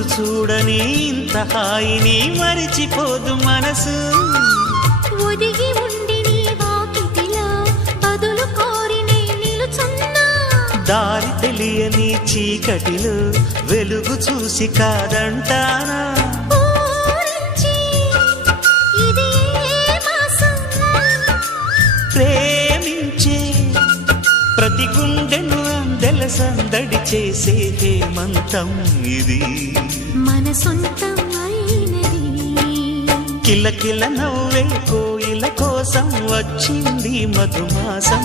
రోజు చూడని ఇంత హాయిని మరిచిపోదు మనసు. ఒదిగి ఉండి నీ వాకిటిలో బదులు కోరి నే నిలుచున్నా. దారి తెలియని చీకటిలో వెలుగు చూసి కాదంటానా. ఊరించి ఇది ఏ మాసం? ప్రేమించే ప్రతి గుండెను అందెల సందడి చేసే హేమంతం ఇది. మన సొంతం అయినది. కిలకిల నవ్వే కోయిల కోసం వచ్చింది మధుమాసం.